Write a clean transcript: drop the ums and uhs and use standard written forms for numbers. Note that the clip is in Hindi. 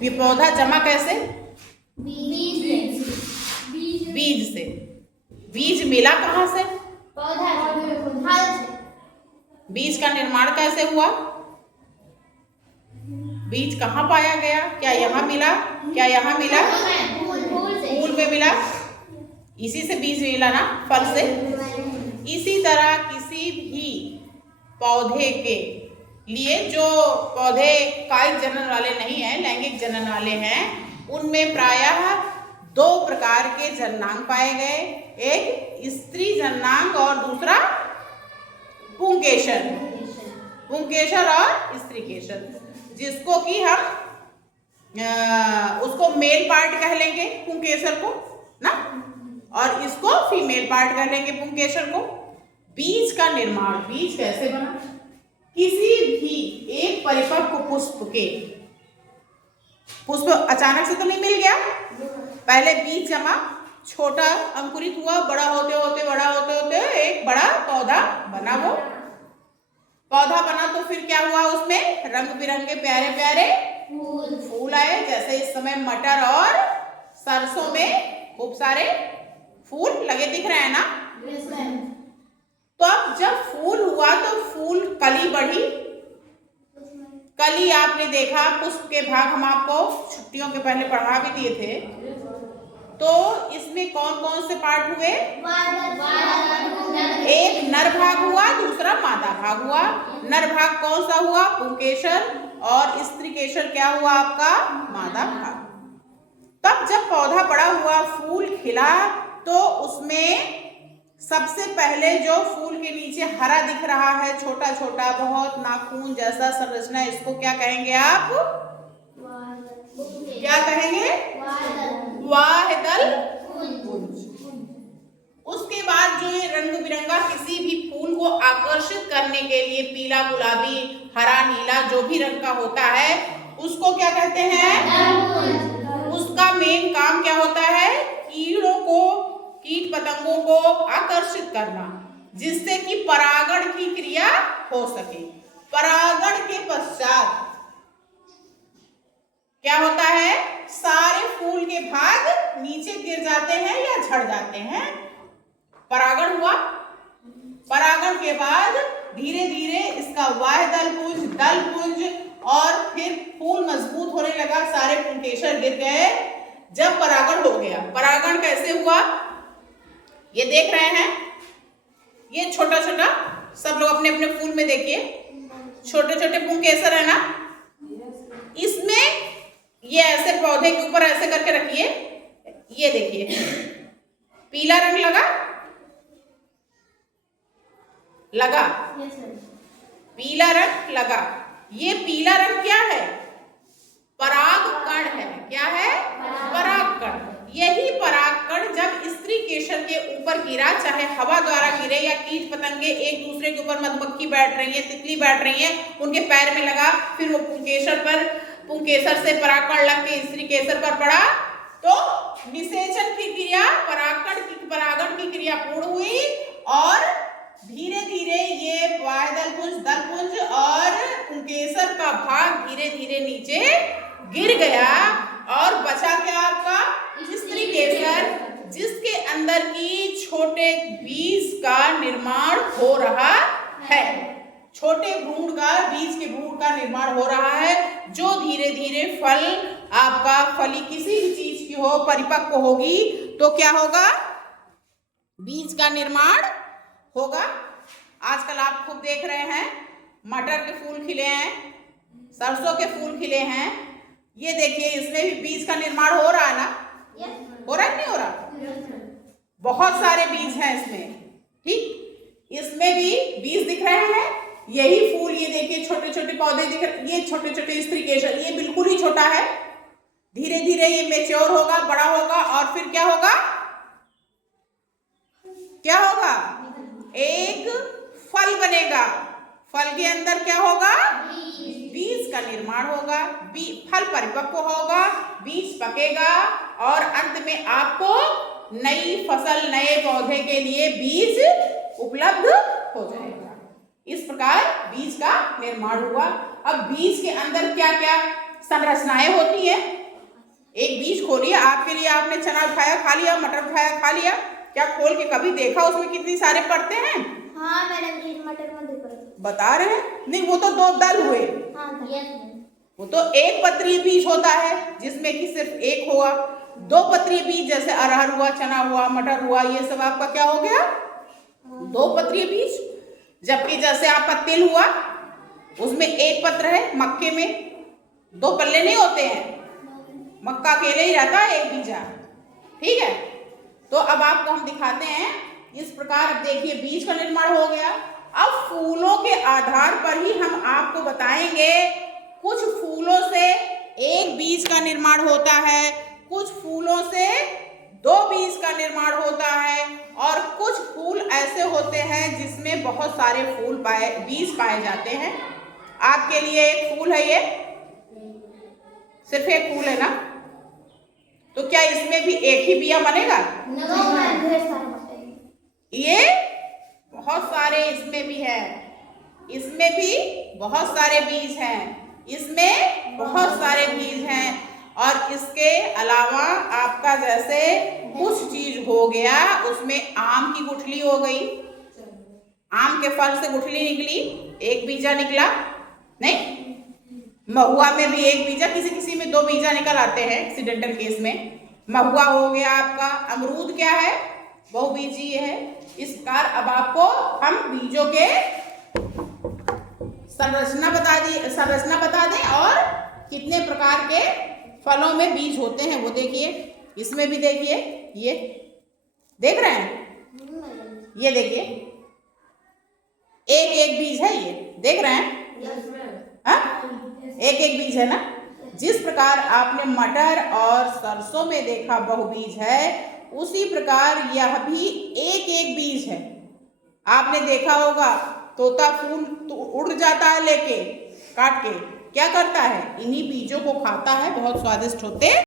पौधा जमा कैसे? बीज से। बीज मिला कहाँ से? बीज का निर्माण कैसे हुआ? बीज कहाँ पाया गया? क्या यहाँ मिला? क्या यहाँ मिला? फूल में मिला। इसी से बीज मिला ना, फल से। इसी तरह किसी भी पौधे के लिए, जो पौधे कायिक जनन वाले नहीं हैं, लैंगिक जनन वाले हैं, उनमें प्रायः दो प्रकार के जननांग पाए गए। एक स्त्री जननांग और दूसरा पुंकेसर। पुंकेसर और स्त्रीकेसर, जिसको कि हम उसको मेल पार्ट कह लेंगे पुंकेसर को ना, और इसको फीमेल पार्ट कह लेंगे पुंकेसर को। बीज का निर्माण, बीज कैसे बना? किसी भी एक परिपक्व पुष्प अचानक से तो नहीं मिल गया। पहले बीज जमा, छोटा अंकुरित हुआ, बड़ा होते होते एक बड़ा पौधा बना। वो पौधा बना तो फिर क्या हुआ? उसमें रंग बिरंगे प्यारे प्यारे फूल आए। जैसे इस समय मटर और सरसों में खूब सारे फूल लगे दिख रहे हैं ना। तो अब जब फूल हुआ तो फूल कली बढ़ी। कली आपने देखा, पुष्प के भाग हम आपको छुट्टियों के पहले पढ़ा भी दिए थे। तो इसमें कौन कौन से पार्ट हुए? एक नर भाग हुआ, दूसरा मादा भाग हुआ। नर भाग कौन सा हुआ? पुंकेसर। और स्त्रीकेसर क्या हुआ आपका? मादा भाग। तब जब पौधा बड़ा हुआ, फूल खिला, तो उसमें सबसे पहले जो फूल के नीचे हरा दिख रहा है, छोटा छोटा बहुत नाखून जैसा संरचना, इसको क्या कहेंगे आप? क्या कहेंगे? वाहिदल पुंज। उसके बाद जो ये रंग बिरंगा किसी भी फूल को आकर्षित करने के लिए पीला, गुलाबी, हरा, नीला जो भी रंग का होता है, उसको क्या कहते हैं? उसका मेन काम क्या होता है? कीड़ों को, कीट पतंगों को आकर्षित करना, जिससे कि परागण की क्रिया हो सके। परागण के पश्चात क्या होता है? सारे फूल के भाग नीचे गिर जाते हैं या झड़ जाते हैं। परागण हुआ, परागण के बाद धीरे धीरे इसका वाहिदल पुंज, दल पुंज, और फिर फूल मजबूत होने लगा, सारे पुंकेसर गिर गए। जब परागण हो गया, परागण कैसे हुआ ये देख रहे हैं। ये छोटा छोटा, सब लोग अपने अपने फूल में देखिए, छोटे छोटे पुंकेसर है ना। इसमें ये ऐसे पौधे के ऊपर ऐसे करके रखिए, ये देखिए पीला रंग लगा पीला रंग लगा। ये पीला रंग क्या है? परागकण है। क्या है? परागकण। यही परागकण जब स्त्रीकेसर के ऊपर गिरा, चाहे हवा द्वारा गिरे या कीट पतंगे एक दूसरे के ऊपर, मधुमक्खी बैठ रही है, तितली बैठ रही है, उनके पैर में लगा, फिर वो पुंकेसर से परागकण लग के स्त्रीकेसर पर पड़ा, तो निषेचन की क्रिया, परागण की क्रिया पूर्ण हुई, और धीरे धीरे ये वाहिदल पुंज, दल पुंज और पुंकेसर का भाग धीरे धीरे नीचे गिर गया, और बचा क्या आपका? स्त्रीकेसर, जिसके अंदर की छोटे बीज का निर्माण हो रहा है। छोटे भ्रूण का, बीज के भ्रूण का निर्माण हो रहा है, जो धीरे धीरे फल आपका, फली किसी भी चीज की हो, परिपक्व होगी तो क्या होगा? बीज का निर्माण होगा। आजकल आप खूब देख रहे हैं, मटर के फूल खिले हैं, सरसों के फूल खिले हैं। ये देखिए, इसमें भी बीज का निर्माण हो रहा है ना? हो रहा है नहीं हो रहा? बहुत सारे बीज हैं इसमें, ठीक। इसमें भी बीज दिख रहे हैं। यही फूल, ये देखिए छोटे छोटे पौधे दिख रहे, ये छोटे छोटे स्त्रीकेसर, ये बिल्कुल ही छोटा है। धीरे धीरे ये मैच्योर होगा, बड़ा होगा, और फिर क्या होगा? क्या होगा? एक फल बनेगा। फल के अंदर क्या होगा? बीज का निर्माण होगा, फल परिपक्व होगा, बीज पकेगा, और अंत में आपको नई फसल, नए पौधे के लिए बीज उपलब्ध हो जाएगा। इस प्रकार बीज का निर्माण हुआ। अब बीज के अंदर क्या क्या संरचनाएं होती हैं। एक बीज खोलिए, आपके लिए आपने चना उठाया खा लिया, मटर उठाया खा लिया, क्या खोल के कभी देखा उसमें कितनी सारे परतें हैं? हाँ मैडम जी, मटर में देखो बता रहे हैं। नहीं, वो तो 2 दल हुए। हाँ वो तो एक पत्रीय बीज होता है जिसमें कि सिर्फ एक हुआ। 2 पत्रीय बीज जैसे अरहर हुआ, चना हुआ, मटर हुआ, ये सब आपका क्या हो गया? 2 पत्रीय बीज। जबकि जैसे आपका तिल हुआ, उसमें 1 पत्र है, मक्के में 2 पल्ले नहीं होते हैं, मक्का अकेले ही रहता है, एक बीजा। ठीक है, तो अब आपको हम दिखाते हैं इस प्रकार। अब देखिए बीज का निर्माण हो गया। अब फूलों के आधार पर ही हम आपको बताएंगे, कुछ फूलों से एक बीज का निर्माण होता है, कुछ फूलों से 2 बीज का निर्माण होता है, और कुछ फूल ऐसे होते हैं जिसमें बहुत सारे बीज पाए जाते हैं। आपके लिए एक फूल है, ये सिर्फ एक फूल है ना, तो क्या इसमें भी एक ही बिया बनेगा? ये बहुत सारे इसमें भी है, इसमें भी बहुत सारे बीज हैं, इसमें बहुत सारे बीज हैं, और इसके अलावा आपका जैसे कुछ चीज हो गया, उसमें आम की गुठली हो गई, आम के फल से गुठली निकली, एक बीजा निकला। नहीं, महुआ में भी एक बीजा, किसी किसी में 2 बीजा निकल आते हैं एक्सीडेंटल केस में। महुआ हो गया आपका। अमरूद क्या है? बहुबीजीय है। इस प्रकार अब आपको हम बीजों के संरचना बता दें और कितने प्रकार के फलों में बीज होते हैं वो देखिए। इसमें भी देखिए, ये देख रहे हैं, ये देखिए एक एक बीज है, ये देख रहे हैं? हाँ, एक एक बीज है ना। जिस प्रकार आपने मटर और सरसों में देखा बहुबीज है, उसी प्रकार यह भी एक एक बीज है। आपने देखा होगा तोता फूल तो उड़ जाता है लेके, काट के क्या करता है? इन्हीं बीजों को खाता है, बहुत स्वादिष्ट होते